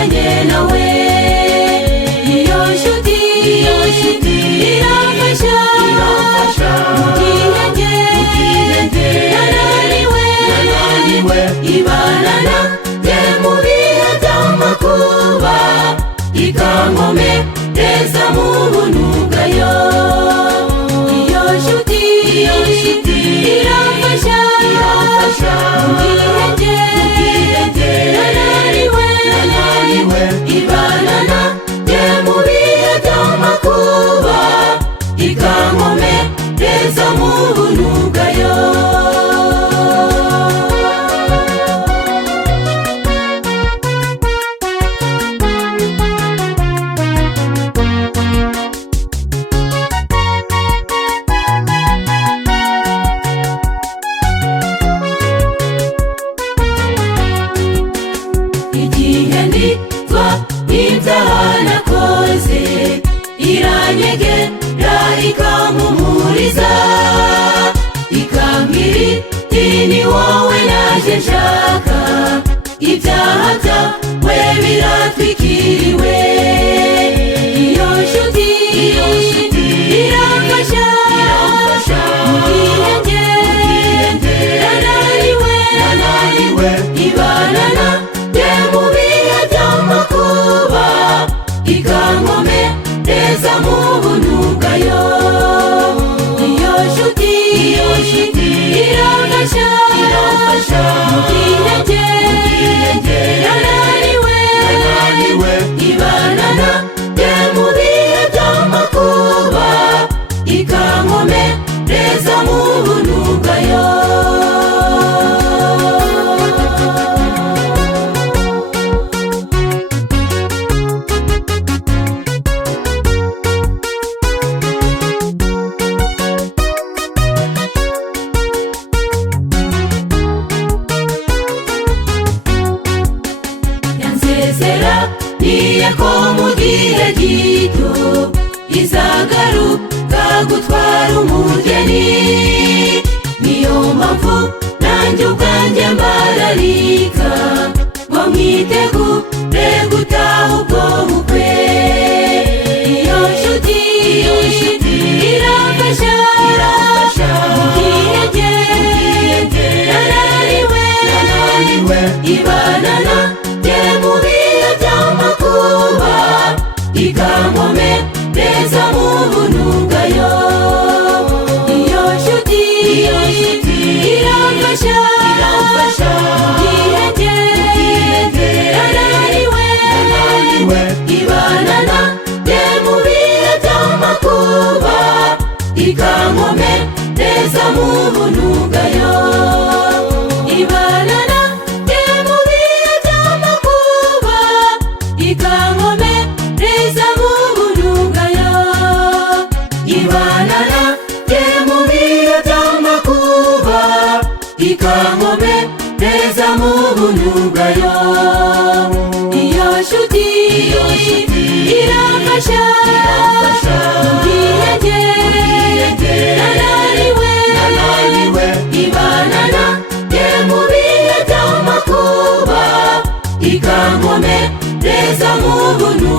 wabanye nawe. Iyo nshuti iramfasha mu gihe njye nananiwe, ibana nanjye mu bihe by'amakuba, ikankomereza mu buntu bwayo. Iyo nshuti iramfasha mu gihe njye nananiwe, ibana nanjye mu bihe by'amakuba, ikankomereza mu buntu bwayo. Igihe nditwa ibyaha nakoze, iranyegera ikampumuriza, ikambwira iti ni wowe naje nshaka, ibyaha byawe biratwikiriwe. Iyo nshuti iramfasha mu gihe njye nananiwe, ibana nanjye mu bihe by'amakuba, ikankomereza mu buntu bwayo. Iyo nshuti iramfasha mu gihe njye nananiwe, ibana nanjye mu bihe by'amakuba, ikankomereza mu buntu bwayo. Yansezeraniye ko mu gihe gito izagaruka gutwara umugeni. Niyo mpamvu nanjye ubwanjye mbararika ngo mwitegure gutaha ubwo bukwe. Iyo nshuti iramfasha mu gihe njye nananiwe, ibana nanjye mu bihe by'amakuba, ikankomereza mu buntu bwayo. Iyo nshuti iramfasha mu gihe njye nananiwe, ibana nanjye mu bihe by'amakuba, ikankomereza mu buntu bwayo. Ibana nanjye mu bihe by'amakuba, ikankomereza mu buntu bwayo. Ibana nanjye mu bihe by'amakuba, ikankomereza mu buntu bwayo. Iyo nshuti iramfasha mu gihe njye nananiwe, ibana nanjye mu bihe by'amakuba, ikankomereza mu buntu